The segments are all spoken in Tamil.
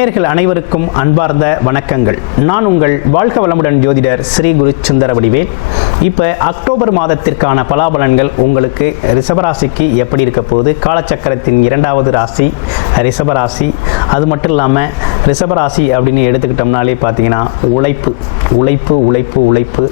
அனைவருக்கும் அன்பார்ந்த வணக்கங்கள். நான் உங்கள் வாழ்க வளமுடன் ஜோதிடர் ஸ்ரீ குரு சுந்தர வடிவேல். இப்போ அக்டோபர் மாதத்திற்கான பலாபலன்கள் உங்களுக்கு ரிஷபராசிக்கு எப்படி இருக்க போகுது? காலச்சக்கரத்தின் இரண்டாவது ராசி ரிஷபராசி. அது மட்டும் இல்லாமல் ரிஷபராசி அப்படின்னு எடுத்துக்கிட்டோம்னாலே பார்த்தீங்கன்னா உழைப்பு உழைப்பு உழைப்பு உழைப்பு.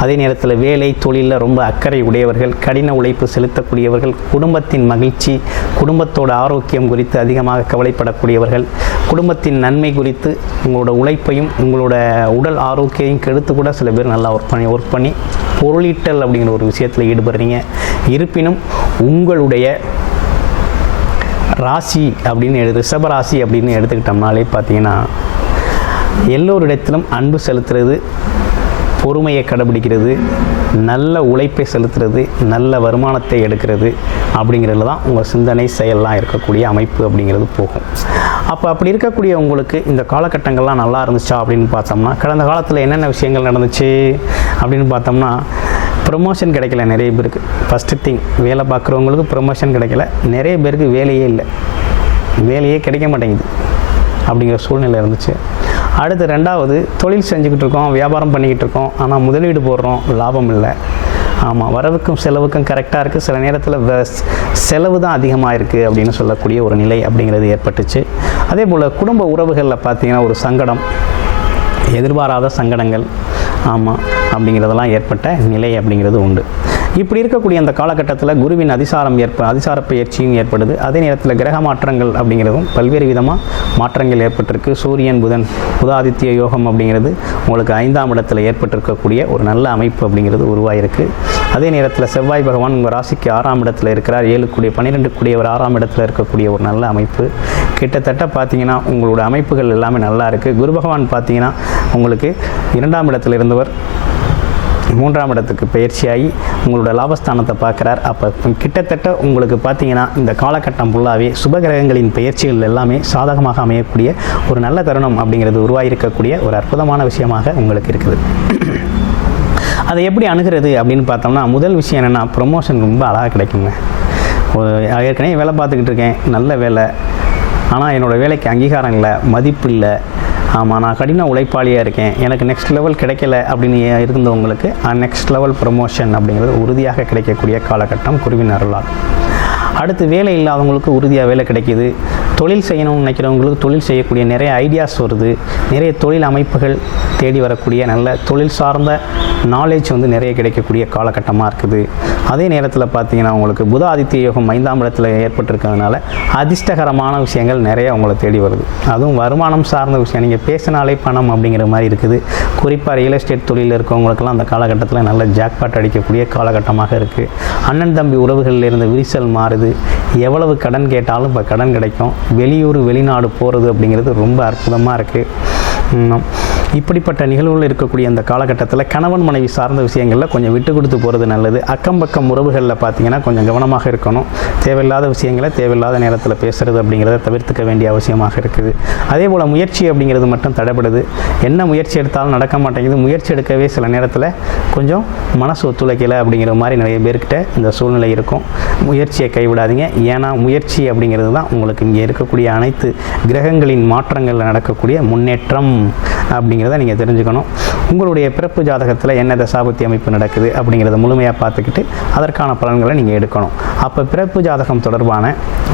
அதே நேரத்தில் வேலை தொழிலில் ரொம்ப அக்கறை உடையவர்கள் கடின உழைப்பு செலுத்தக்கூடியவர்கள் குடும்பத்தின் மகிழ்ச்சி குடும்பத்தோட ஆரோக்கியம் குறித்து அதிகமாக கவலைப்படக்கூடியவர்கள் குடும்பத்தின் நன்மை குறித்து உங்களோட உழைப்பையும் உங்களோட உடல் ஆரோக்கியத்தையும் கெடுத்து கூட சில பேர் நல்லா ஒர்க் பண்ணி ஒர்க் பண்ணி பொருளீட்டல் அப்படிங்கிற ஒரு விஷயத்தில் ஈடுபடுறீங்க. இருப்பினும் உங்களுடைய ராசி அப்படின்னு எடு ரிஷபராசி அப்படின்னு எடுத்துக்கிட்டோம்னாலே பார்த்தீங்கன்னா எல்லோரிடத்திலும் அன்பு செலுத்துறது பொறுமையை கடைபிடிக்கிறது நல்ல உழைப்பை செலுத்துறது நல்ல வருமானத்தை எடுக்கிறது அப்படிங்கிறதுல தான் உங்கள் சிந்தனை செயல்லாம் இருக்கக்கூடிய அமைப்பு அப்படிங்கிறது போகும். அப்போ அப்படி இருக்கக்கூடிய உங்களுக்கு இந்த காலகட்டங்கள்லாம் நல்லா இருந்துச்சா அப்படின்னு பார்த்தோம்னா கடந்த காலத்தில் என்னென்ன விஷயங்கள் நடந்துச்சு அப்படின்னு பார்த்தோம்னா ப்ரொமோஷன் கிடைக்கல நிறைய பேருக்கு. ஃபஸ்ட்டு திங் வேலை பார்க்குறவங்களுக்கு ப்ரொமோஷன் கிடைக்கல. நிறைய பேருக்கு வேலையே இல்லை. வேலையே கிடைக்க மாட்டேங்குது. அப்படிங்கிற சூழ்நிலை இருந்துச்சு. அடுத்து ரெண்டாவது தொழில் செஞ்சுக்கிட்டு இருக்கோம் வியாபாரம் பண்ணிக்கிட்டு இருக்கோம் ஆனால் முதலீடு போடுறோம் லாபம் இல்லை. ஆமாம் வரவுக்கும் செலவுக்கும் கரெக்டாக இருக்குது சில நேரத்தில் செலவு தான் அதிகமாக இருக்குது அப்படின்னு சொல்லக்கூடிய ஒரு நிலை அப்படிங்கிறது ஏற்பட்டுச்சு. அதே போல் குடும்ப உறவுகளில் பார்த்தீங்கன்னா ஒரு சங்கடம் எதிர்பாராத சங்கடங்கள் ஆமாம் அப்படிங்கிறதெல்லாம் ஏற்பட்ட நிலை அப்படிங்கிறது உண்டு. இப்படி இருக்கக்கூடிய அந்த காலகட்டத்தில் குருவின் அதிசாரம் ஏற்ப அதிசார பயிற்சியும் ஏற்படுது. அதே நேரத்தில் கிரக மாற்றங்கள் அப்படிங்கிறதும் பல்வேறு விதமாக மாற்றங்கள் ஏற்பட்டிருக்கு. சூரியன் புதன் புதாதித்ய யோகம் அப்படிங்கிறது உங்களுக்கு ஐந்தாம் இடத்துல ஏற்பட்டிருக்கக்கூடிய ஒரு நல்ல அமைப்பு அப்படிங்கிறது உருவாயிருக்கு. அதே நேரத்தில் செவ்வாய் பகவான் உங்கள் ராசிக்கு ஆறாம் இடத்துல இருக்கிறார். ஏழு கூடிய பன்னிரெண்டு கூடிய ஒரு ஆறாம் இடத்துல இருக்கக்கூடிய ஒரு நல்ல அமைப்பு. கிட்டத்தட்ட பார்த்தீங்கன்னா உங்களோட அமைப்புகள் எல்லாமே நல்லா இருக்குது குரு பகவான் பார்த்தீங்கன்னா உங்களுக்கு இரண்டாம் இடத்துல இருந்தவர் மூன்றாம் இடத்துக்கு பயிற்சியாகி உங்களோட லாபஸ்தானத்தை பார்க்குறார். அப்போ கிட்டத்தட்ட உங்களுக்கு பார்த்தீங்கன்னா இந்த காலகட்டம் ஃபுல்லாகவே சுபகிரகங்களின் பயிற்சிகள் எல்லாமே சாதகமாக அமையக்கூடிய ஒரு நல்ல தருணம் அப்படிங்கிறது உருவாகியிருக்கக்கூடிய ஒரு அற்புதமான விஷயமாக உங்களுக்கு இருக்குது. அதை எப்படி அணுகிறது அப்படின்னு பார்த்தோம்னா முதல் விஷயம் என்னென்னா ப்ரொமோஷன் ரொம்ப அழகாக கிடைக்குங்க. ஒரு ஏற்கனவே வேலை பார்த்துக்கிட்டு இருக்கேன் நல்ல வேலை. ஆனால் என்னோடய வேலைக்கு அங்கீகாரம் இல்லை மதிப்பு இல்லை. ஆமாம் நான் கடின உழைப்பாளியாக இருக்கேன். எனக்கு நெக்ஸ்ட் லெவல் கிடைக்கல அப்படின்னு இருந்தவங்களுக்கு நெக்ஸ்ட் லெவல் ப்ரொமோஷன் அப்படிங்கிறது உறுதியாக கிடைக்கக்கூடிய காலகட்டம் குருவின் அருளால். அடுத்து வேலை இல்லாதவங்களுக்கு உறுதியாக வேலை கிடைக்கிது. தொழில் செய்யணும்னு நினைக்கிறவங்களுக்கு தொழில் செய்யக்கூடிய நிறைய ஐடியாஸ் வருது. நிறைய தொழில் அமைப்புகள் தேடி வரக்கூடிய நல்ல தொழில் சார்ந்த நாலேஜ் வந்து நிறைய கிடைக்கக்கூடிய காலகட்டமாக இருக்குது. அதே நேரத்தில் பார்த்தீங்கன்னா உங்களுக்கு புத ஆதித்ய யோகம் ஐந்தாம் இடத்துல ஏற்பட்டிருக்கிறதுனால அதிர்ஷ்டகரமான விஷயங்கள் நிறைய உங்களை தேடி வருது. அதுவும் வருமானம் சார்ந்த விஷயம். நீங்கள் பேசினாலே பணம் அப்படிங்கிற மாதிரி இருக்குது. குறிப்பாக ரியல் எஸ்டேட் தொழிலில் இருக்கவங்களுக்கெல்லாம் அந்த காலகட்டத்தில் நல்ல ஜாக்பாட் அடிக்கக்கூடிய காலகட்டமாக இருக்குது அண்ணன் தம்பி உறவுகளில் இருந்த விரிசல் மாறுது. எவ்வளவு கடன் கேட்டாலும் இப்போ கடன் கிடைக்கும். வெளியூர் வெளிநாடு போகிறது அப்படிங்கிறது ரொம்ப அற்புதமாக இருக்குது இப்படிப்பட்ட நிகழ்வுகள் இருக்கக்கூடிய அந்த காலகட்டத்தில் கணவன் மனைவி சார்ந்த விஷயங்களில் கொஞ்சம் விட்டு கொடுத்து போகிறது நல்லது. அக்கம் பக்கம் உறவுகளில் பார்த்தீங்கன்னா கொஞ்சம் கவனமாக இருக்கணும். தேவையில்லாத விஷயங்களை தேவையில்லாத நேரத்தில் பேசுகிறது அப்படிங்கிறத தவிர்த்துக்க வேண்டிய அவசியமாக இருக்குது. அதே போல் முயற்சி அப்படிங்கிறது மட்டும் தடைபடுது. என்ன முயற்சி எடுத்தாலும் நடக்க மாட்டேங்குது. முயற்சி எடுக்கவே சில நேரத்தில் கொஞ்சம் மனசு ஒத்துழைக்கலை அப்படிங்கிற மாதிரி நிறைய பேர்கிட்ட இந்த சூழ்நிலை இருக்கும். முயற்சியை கைவிடாதீங்க. ஏன்னா முயற்சி அப்படிங்கிறது தான் உங்களுக்கு இங்கே இருக்கக்கூடிய அனைத்து கிரகங்களின் மாற்றங்களில் நடக்கக்கூடிய முன்னேற்றம் அப்படிங்கிறத நீங்கள் தெரிஞ்சுக்கணும். உங்களுடைய பிறப்பு ஜாதகத்தில் என்ன தசாபத்தி அமைப்பு நடக்குது அப்படிங்கிறத முழுமையாக பார்த்துக்கிட்டு அதற்கான பலன்களை நீங்கள் எடுக்கணும். அப்போ பிறப்பு ஜாதகம் தொடர்பான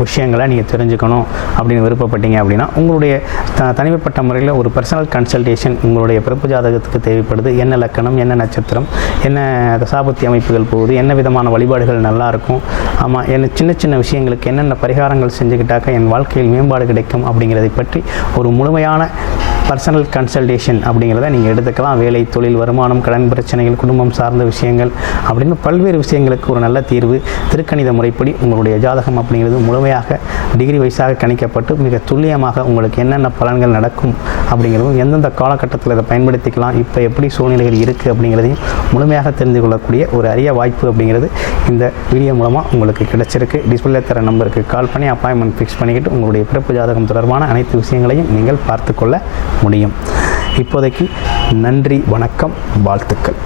விஷயங்களை நீங்கள் தெரிஞ்சுக்கணும் அப்படின்னு விருப்பப்பட்டீங்க அப்படின்னா உங்களுடைய த தனிமைப்பட்ட முறையில் ஒரு பர்சனல் கன்சல்டேஷன் உங்களுடைய பிறப்பு ஜாதகத்துக்கு தேவைப்படுது. என்ன லக்கணம் என்ன நட்சத்திரம் என்ன தசாபத்தி அமைப்புகள் போகுது என்ன விதமான வழிபாடுகள் நல்லா இருக்கும் ஆமாம் என்ன சின்ன சின்ன விஷயங்களுக்கு என்னென்ன பரிகாரங்கள் செஞ்சுக்கிட்டாக்க என் வாழ்க்கையில் மேம்பாடு கிடைக்கும் அப்படிங்கிறதை பற்றி ஒரு முழுமையான பர்சனல் கன்சல்டேஷன் அப்படிங்கிறத நீங்கள் எடுத்துக்கலாம். வேலை தொழில் வருமானம் கடன் பிரச்சனைகள் குடும்பம் சார்ந்த விஷயங்கள் அப்படின்னு பல்வேறு விஷயங்களுக்கு ஒரு நல்ல தீர்வு. திருக்கணித முறைப்படி உங்களுடைய ஜாதகம் அப்படிங்கிறது முழுமையாக டிகிரி வைஸாக கணிக்கப்பட்டு மிக துல்லியமாக உங்களுக்கு என்னென்ன பலன்கள் நடக்கும் அப்படிங்கிறதும் எந்தெந்த காலகட்டத்தில் இதை பயன்படுத்திக்கலாம் இப்போ எப்படி சூழ்நிலைகள் இருக்குது அப்படிங்கிறதையும் முழுமையாக தெரிந்து கொள்ளக்கூடிய ஒரு அரிய வாய்ப்பு அப்படிங்கிறது இந்த வீடியோ மூலமாக உங்களுக்கு கிடைச்சிருக்கு. டிஸ்பிளே தர நம்பருக்கு கால் பண்ணி அப்பாயின்மெண்ட் ஃபிக்ஸ் பண்ணிக்கிட்டு உங்களுடைய பிறப்பு ஜாதகம் தொடர்பான அனைத்து விஷயங்களையும் நீங்கள் பார்த்துக்கொள்ள முடியும் இப்போதைக்கு நன்றி வணக்கம் வாழ்த்துக்கள்.